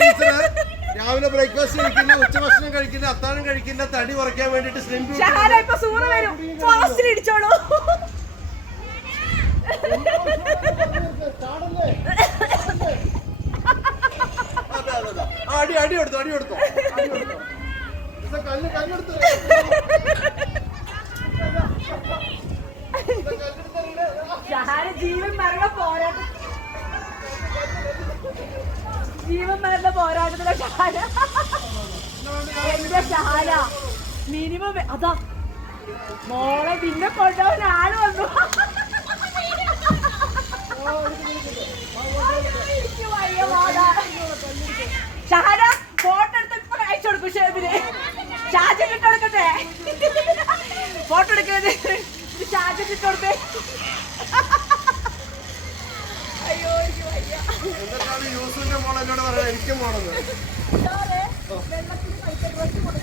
Teacher രാവിലെ breakfast കഴിക്കില്ല, ഉച്ചഭക്ഷണം കഴിക്കില്ല, അത്താഴം കഴിക്കില്ല, തടി കുറയ്ക്കാൻ വേണ്ടിട്ട് സ്ലിം അടി അടി കൊടുത്തു അടി കൊടുത്തു കല്ല് കല്ലെടുത്തു ജീവൻ മരണ പോരാട്ടത്തിലെ ഷഹാന എന്റെ ഷഹാന മിനിമം അതാ മോളെ പിന്നെ കൊണ്ടുപോകാൻ ആള് വന്നു. ഷഹാന ഫോട്ടോ എടുത്ത് അയച്ചു കൊടുക്കും. ഷേബിന് ഷാജൻ ഇട്ട് കൊടുക്കട്ടെ, ഫോട്ടോ എടുക്കുന്നത് ഷാജൻ ഇട്ട് കൊടുത്തേ. അയ്യോ എനിക്ക് വയ്യ. യൂസുവിന്റെ മോൾ എന്നോട് പറയാം എനിക്കും പോണെന്ന്. വെള്ളത്തിൽ